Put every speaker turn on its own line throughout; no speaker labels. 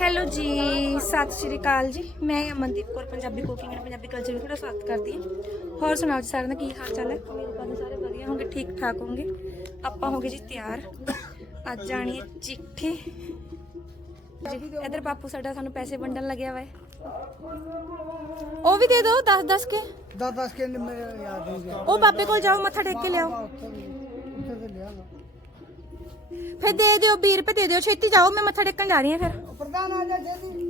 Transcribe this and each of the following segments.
Hello ਜੀ ਸਤਿ ਸ਼੍ਰੀ ਅਕਾਲ ਜੀ। ਮੈਂ Amandeep Kaur Punjabi cooking and Punjabi culture ਵਿੱਚ ਤੁਹਾਡਾ ਸਵਾਗਤ ਕਰਦੀ ਹਾਂ। ਹੋਰ ਸੁਣਾਓ ਜੀ ਸਾਰਿਆਂ ਦਾ ਕੀ ਹਾਲ ਚਾਲ ਹੈ? ਮੇਰੇ ਪਾਸੇ ਸਾਰੇ ਵਧੀਆ। ਹੋਣਗੇ ਠੀਕ ਠਾਕ ਹੋਣਗੇ ਆਪਾਂ ਹੋ ਗਏ ਜੀ ਤਿਆਰ। ਅੱਜ ਜਾਣੀ ਹੈ ਚਿੱਠੀ। ਜੀ ਇਧਰ ਬਾਪੂ ਸਾਡਾ ਸਾਨੂੰ ਪੈਸੇ ਵੰਡਣ ਲੱਗਿਆ ਵਾ। ਉਹ ਵੀ ਦੇ ਦਿਓ 10 10 ਕੇ।
ਦਸ ਦਸ ਕੇ ਮੇਰੇ ਯਾਦ ਨਹੀਂ ਗਿਆ।
ਉਹ ਬਾਬੇ ਕੋਲ ਜਾਓ ਮੱਥਾ ਟੇਕ ਕੇ ਲਿਆਓ।
ਉੱਥੇ ਤੇ।
ਫਿਰ ਦੇ ਦਿਓ 20 ਰੁਪਏ ਦੇ ਦਿਓ ਛੇਤੀ ਜਾਓ ਮੈਂ ਮੱਥਾ ਟੇਕਣ ਜਾ ਰਹੀ ਹਾਂ ਫਿਰ।
ਪ੍ਰਧਾਨ ਆ ਜਾ ਜੇਦੀ।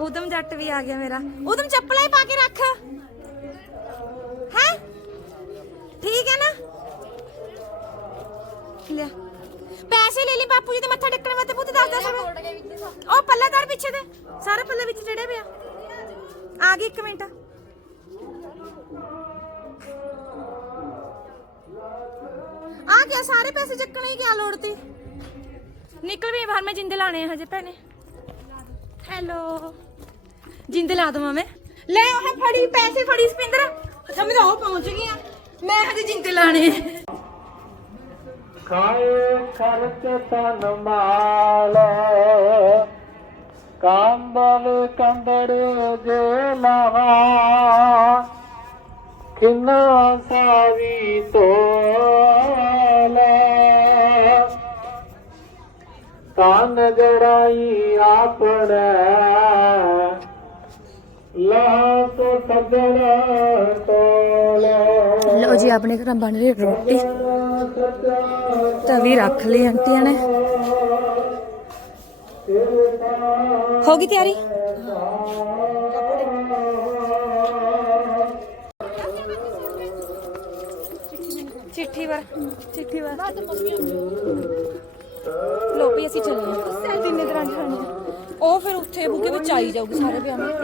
ਉਦਮ ਜੱਟ ਵੀ ਆ ਗਿਆ ਮੇਰਾ। ਉਦਮ ਚੱਪਲਾਂ ਹੀ ਪਾ ਕੇ ਰੱਖ। ਹੈ? ਠੀਕ ਹੈ ਨਾ? ਲੈ ਪੈਸੇ ਲੈ ਲਈ ਬਾਪੂ ਜੀ ਤੇ ਮੱਥਾ ਟੇਕਣ ਵਾਸਤੇ ਪੁੱਤ ਦੱਸ ਦੱਸ। ਰੁਪਏ ਉਹ ਪੱਲਾਦਾਰ ਪਿੱਛੇ ਤੇ। ਸਾਰੇ ਪੱਲੇ ਵਿੱਚ ਚੜੇ ਪਿਆ। ਆ ਗਈ ਇੱਕ ਮਿੰਟ। ਆ ਗਿਆ ਸਾਰੇ ਪੈਸੇ ਚੱਕਣੇ ਹੀ ਕਿਆ ਲੋੜ ਤੀ। ਨਿਕਲ ਵੀ ਬਾਹਰ ਮੈਂ ਜਿੰਦੇ ਲਾਣੇ ਆ ਹਜੇ ਭੈਣੇ। ਹੈਲੋ ਜਿੰਦੇ ਲਾ ਦਵਾਂ ਮੈਂ। ਲੈ ਉਹ ਫੜੀ ਪੈਸੇ ਫੜੀ ਸਪਿੰਦਰ। ਸਮਝ ਉਹ ਪਹੁੰਚ ਗਈ ਆ। ਮੈਂ ਹਜੇ ਜਿੰਦੇ ਲਾਣੇ ਆ।
ਕਾਏ ਖਰਚ ਤਨ ਮਾਲ ਕੰਬਲ ਕੰਬੜ ਜੇ ਲਾਵਾ। ਕਿੰਨਾ ਸਾਵੀ ਤੋਲੇ। ਤਨ ਜੜਾਈ ਆਪਣੇ। ਲਾ ਤੋ ਸੱਜਣ ਤੋਲੇ।
ਲਓ ਜੀ ਆਪਣੇ ਘਰਾਂ ਬਣ ਰਹੀ ਰੋਟੀ। ਤਵੀ ਰੱਖ ਲਈ ਆਂਟੀਆਂ ਨੇ। ਹੋ ਗਈ ਤਿਆਰੀ? ਵਰ ਚਿੱਠੀ ਵਰ। ਲੋ ਵੀ ਅਸੀਂ ਚੱਲੇ ਹਾਂ। ਤਿੰਨੇ ਤਰ੍ਹਾਂ ਦੀ ਖਾਣੀ। ਉਹ ਫਿਰ ਉੱਥੇ ਬੁਕੇ ਵਿੱਚ ਆਈ ਜਾਊਗੀ ਸਾਰੇ ਵਿਆਹ ਵਿੱਚ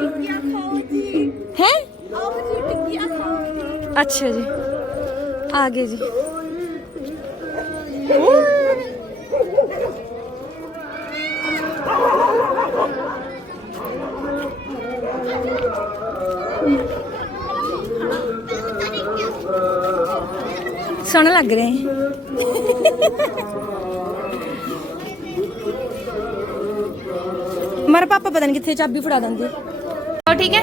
ਹੈ? ਅੱਛਾ ਜੀ। ਆ ਗਏ ਜੀ। ਸੋਹਣਾ ਲੱਗ ਰਹੇ। ਹੈ ਮਰ ਪਾਪਾ ਪਤਾ ਨਹੀਂ ਕਿੱਥੇ ਚਾਬੀ ਫੜਾ ਦਿੰਦੀ। ਹੋ ਠੀਕ ਹੈ?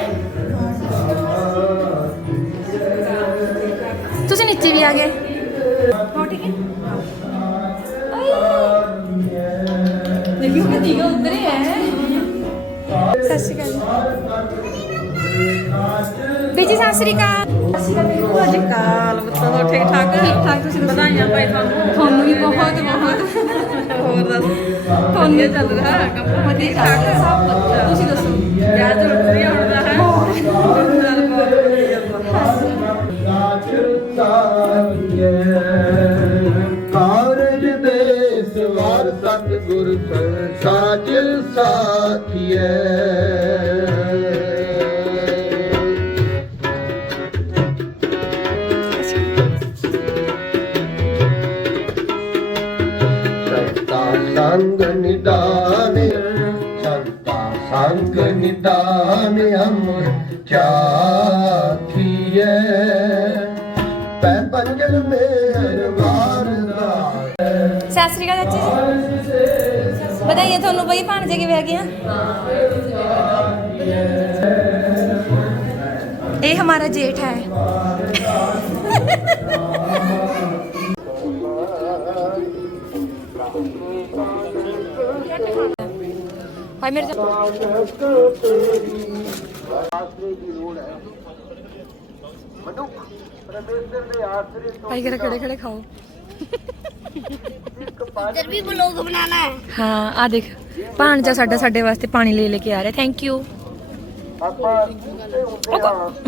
ਤੁਸੀਂ ਨੀਚੇ ਵੀ ਆ ਗਏ। ਹੋ ਠੀਕ ਹੈ? ਦੇਖਿਓ ਕਿ ਦੀਗਾ ਉਧਰ ਹੀ ਹੈ। ਸਤਿ ਸ਼੍ਰੀ ਅਕਾਲ। ਬੀਜੀ ਸਤਿ ਸ਼੍ਰੀ ਅਕਾਲ ਸਤਿ ਸ਼੍ਰੀ ਅਕਾਲ।
ਅੱਜ ਕਾਲ ਬਤਾਓ ਠੀਕ ਠਾਕ?
ਠੀਕ ਠਾਕ ਤੁਸੀਂ ਦੱਸੋ?
ਵਧਾਈਆਂ ਭਾਈ ਤੁਹਾਨੂੰ।
ਤੁਹਾਨੂੰ ਵੀ ਬਹੁਤ ਬਹੁਤ।
ਹੋਰ ਦੱਸ?
ਤੁਹਾਨੂੰ
ਵਧੀਆ ਚੱਲ ਰਿਹਾ ਹੈ ਕੰਮ?
ਵਧੀਆ ਚੱਲ ਰਿਹਾ। ਸਭ ਵਧੀਆ। ਤੁਸੀਂ ਦੱਸੋ?
ਵਿਆਹ ਤੋਂ ਵਧੀਆ ਹੁੰਦਾ ਹੈ ਚੱਲ ਬਹੁਤ ਵਧੀਆ
ਕਾਰਜ ਦੇ ਸਵਾਰ ਸਤਿਗੁਰ ਸਾਜਿਲ ਸਾਥੀਏ ਨਿਦਾਨ ਸੰਤਾ ਸੰਗ ਨਿਦਾਨ ਅਮਰ ਚਾਥੀਏ ਪੈ ਪੰਜਲ ਮੇਰ ਵਾਰਦਾ
ਸਤਿ ਸ਼੍ਰੀ ਅਕਾਲ ਚਾਚੀ ਜੀ। ਵਧਾਈਆਂ ਤੁਹਾਨੂੰ ਬਈ ਭਾਣਜੇ ਕੇ ਵਿਆਹ ਗਿਆ ਇਹ ਮੇਰੇ ਆਸਰੇ ਦੀ ਲੋੜ ਹੈ
ਮਨੁੱਖ ਪਰਮੇਸ਼ਰ ਦੇ ਆਸਰੇ ਤੋਂ
ਖੜੇ ਖੜੇ ਖਾਓ ਇੱਧਰ
ਹਾਂ ਆ ਦੇਖ। ਭਾਣਜਾ ਸਾਡਾ ਸਾਡੇ ਵਾਸਤੇ ਪਾਣੀ ਲੈ ਲੈ ਕੇ ਆ ਰਿਹਾ। ਥੈਂਕ ਯੂ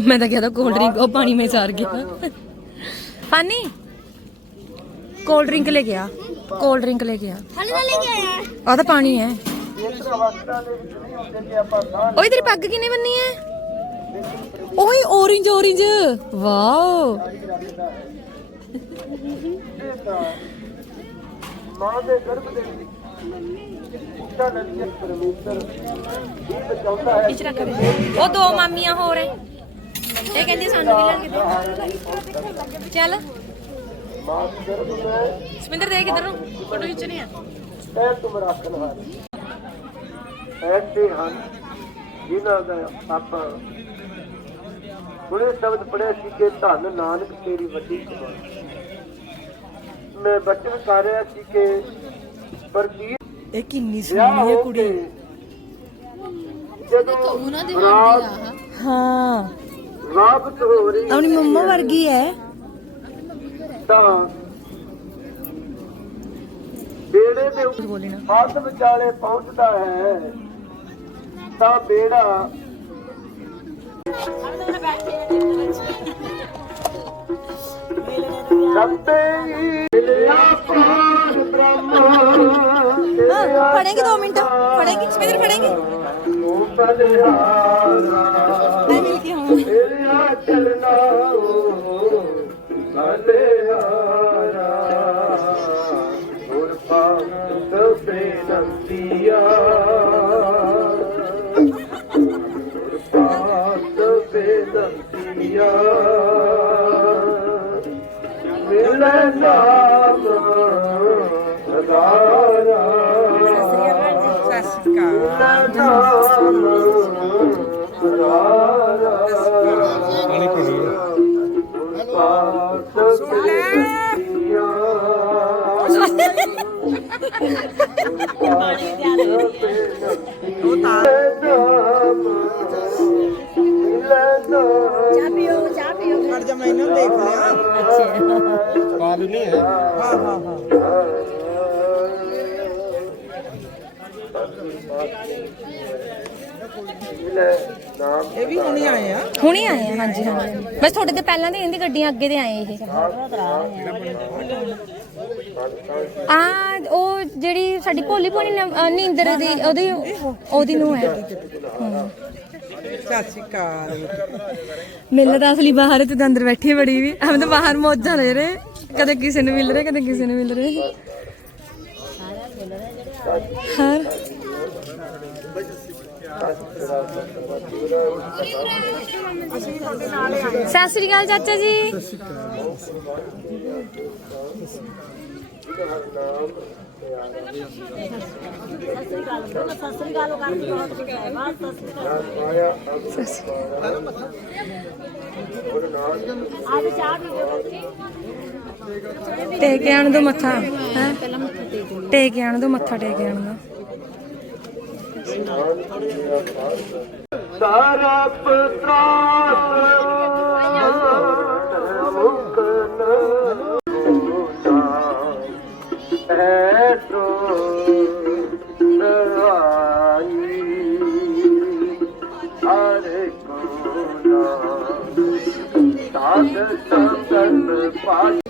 ਮੈਂ ਤਾਂ ਕਿਹਾ ਕੋਲਡ ਡਰਿੰਕ ਉਹ ਪਾਣੀ ਮੈਂ ਸਾਰ ਗਿਆ। ਪਾਣੀ ਕੋਲਡ ਡਰਿੰਕ ਲੈ ਗਿਆ ਕੋਲਡ ਡਰਿੰਕ ਲੈ ਗਿਆ
ਹਲੇ ਲੈ ਕੇ
ਆ ਤਾਂ ਪਾਣੀ ਹੈ।
ਦੇ
ਓਏ ਤੇਰੀ ਪੱਗ ਕਿਨੇ ਬੰਨੀ ਹੈ ਓਏ orange orange ਵਾਓ।
ਮਾਂ ਦੇ ਗਰਭ ਦੇ ਉੱਚਾ ਪਰਮੇਸ਼ਰ ਹੈ
ਰੱਖ ਦੇ। ਉਹ ਦੋ ਮਾਮੀਆਂ ਹੋਰ ਐ। ਇਹ ਕਹਿੰਦੀ ਸਾਨੂੰ ਵੀ ਲੈ ਕੇ ਦੇ ਚੱਲ।
ਮਾਂ ਗਰਭ ਮੈਂ
ਸਮਿੰਦਰ ਦੇਖ ਇਧਰ ਨੂੰ ਫੋਟੋ ਖਿੱਚਣੀ ਆ।
ਐ ਤੁਮ ਰੱਖਣ ਹਾਰ ਐਸੇ ਹਨ ਜਿਨ੍ਹਾਂ ਦਾ ਆਪਾਂ ਬੁਰੇ ਸ਼ਬਦ ਪੜਿਆ ਸੀ ਕਿ ਧੰਨ ਨਾਨਕ ਤੇਰੀ ਵੱਡੀ ਕਮਾਈ। ਮੈਂ ਬਚਨ ਕਰ ਰਿਹਾ ਸੀ ਕਿ ਪ੍ਰਤੀ
ਇਹ ਕਿੰਨੀ
ਵਿਆਹ ਹੋ ਕੇ ਜਦੋਂ
ਹਾਂ
ਰਾਤ ਹੋ। ਰਹੀ
ਆਪਣੀ ਮੰਮਾ ਵਰਗੀ ਹੈ।
ਤਾਂ ਬੇੜੇ ਦੇ ਹੱਥ ਵਿਚਾਲੇ ਪਹੁੰਚਦਾ ਹੈ। ਤਾਂ ਬੇੜਾ। ਸੱਤੇ ਮਿਲਿਆ ਪਾਰ ਬ੍ਰਹਮ
ਪੜੇਗੀ 2 ਮਿੰਟ ਪੜੇਗੀ ਸਮਿੰਦਰ
ਨਾਮ ਸਦਾਰਾ
ਸਤਿ ਸ਼੍ਰੀ
ਪਾਣੀ ਪੀਣੀ
ਖੜ
ਨਹੀਂ ਹੈ
ਹਾਂ ਹਾਂ ਹਾਂ ਇਹ ਵੀ ਹੁਣੇ ਆਏ ਆ।
ਹੁਣੇ ਆਏ ਆ ਹਾਂਜੀ ਹਾਂਜੀ ਬਸ ਤੁਹਾਡੇ ਤੇ ਪਹਿਲਾਂ ਦੀ ਇਹਦੀ ਗੱਡੀਆਂ ਅੱਗੇ ਦੇ ਆਏ ਇਹ। ਆ ਉਹ ਜਿਹੜੀ ਸਾਡੀ ਭੋਲੀ ਭੋਲੀ ਨੀਂਦਰ ਦੀ ਉਹਦੀ ਉਹਦੀ ਨੂੰ ਹੈ।
ਸਤਿ ਸ਼੍ਰੀ ਅਕਾਲ।
ਮਿਲ ਤਾਂ ਅਸਲੀ ਬਾਹਰ ਹੈ, ਤੂੰ ਅੰਦਰ ਬੈਠੀ ਹੈ ਬੜੀ ਵੀ। ਹਮ ਤਾਂ ਬਾਹਰ ਮੌਜਾਂ ਲੈ ਰਹੇ। ਕਦੇ ਕਿਸੇ ਨੂੰ ਮਿਲ ਰਹੇ ਕਦੇ ਕਿਸੇ ਨੂੰ ਮਿਲ ਰਹੇ ਹਰ ਸਤਿ ਸ੍ਰੀ ਅਕਾਲ ਚਾਚਾ ਜੀ
ਮਾਇਆ ਗੁਰੂ ਨਾਨਕ
ਟੇਕ ਆਣ ਦੋ ਮੱਥਾ, ਹੈ? ਟੇਕ ਆਣ ਦੋ ਮੱਥਾ, ਟੇਕ ਆਣ ਦੋ।
ਸਾਰਾ ਪਤਰਾਸ ਮੁਕਨ ਹੈ ਤੋ ਸਾਧ ਸੰਗਤ ਪਾਈ।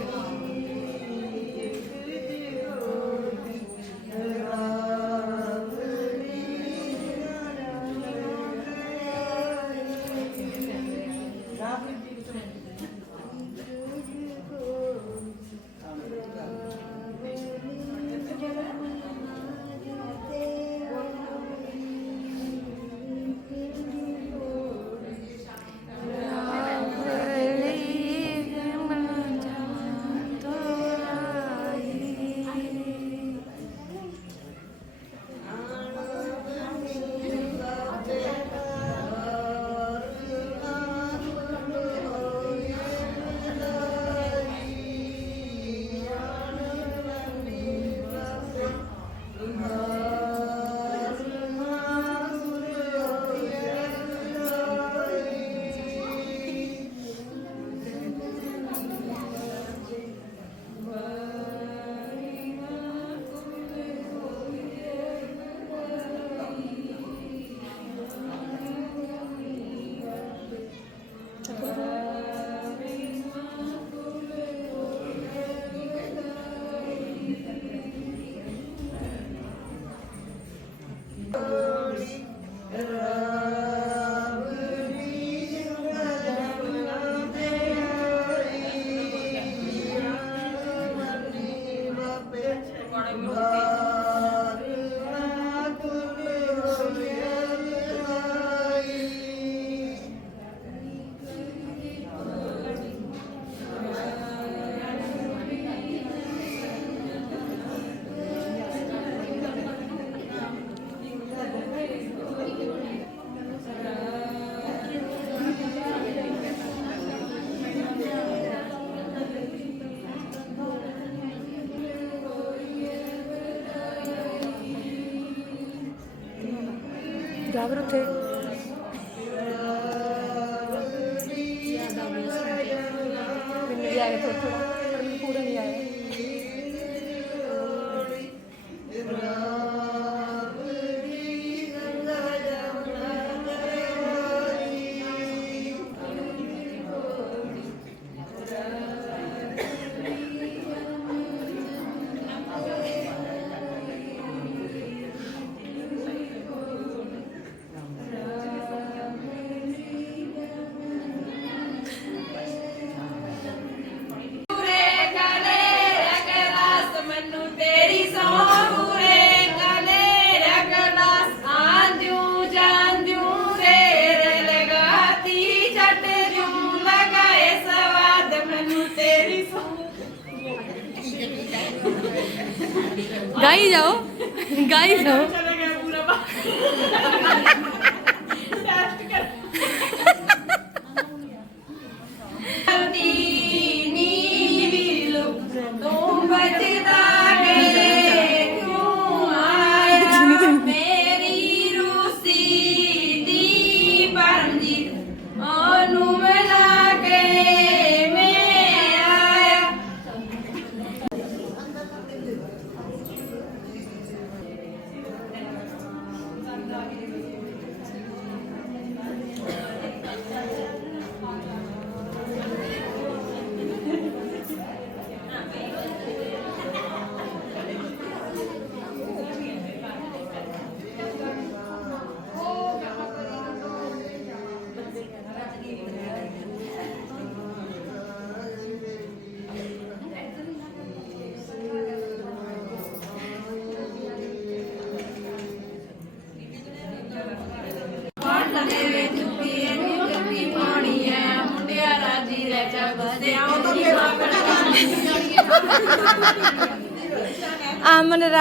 ജാഗ്രത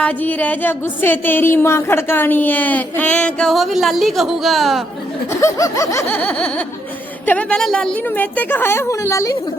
ਰਾਜੀ ਰਹਿ ਜਾ,
ਗੁੱਸੇ ਤੇਰੀ ਮਾਂ ਖੜਕਾਣੀ ਐ। ਐ ਕਹੋ ਵੀ ਲਾਲੀ ਕਹੂਗਾ। ਤੇ ਮੈਂ ਪਹਿਲਾਂ ਲਾਲੀ ਨੂੰ ਮੇਤੇ ਕਹਾਇਆ, ਹੁਣ ਲਾਲੀ ਨੂੰ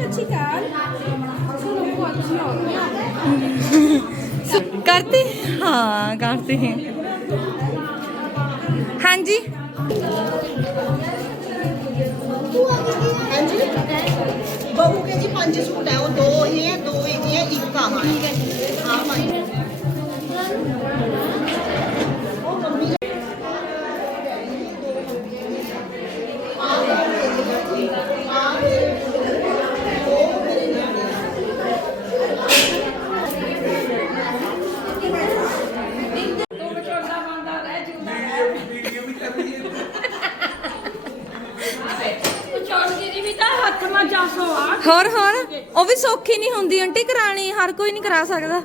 ਹੈ ਹਜੇ ਤਾਂ ਸਤਿ ਸ਼੍ਰੀ ਅਕਾਲ। ਕਰਤੀ? ਹਾਂ, ਕਰਤੀ। ਹਾਂਜੀ।
ਬਹੂ ਕੇ ਜੀ ਪੰਜ ਸੂਟ ਹੈ ਉਹ ਦੋ ਇਹ ਹੈ। ਦੋ ਇਹ ਹੈ ਇੱਕ ਆਹ ਹੈ
ਹੋਰ ਹੋਰ। ਉਹ ਵੀ ਸੌਖੀ ਨਹੀਂ ਹੁੰਦੀ, ਆਂਟੀ ਕਰਾਣੀ ਹਰ ਕੋਈ ਨਹੀਂ ਕਰਾ ਸਕਦਾ।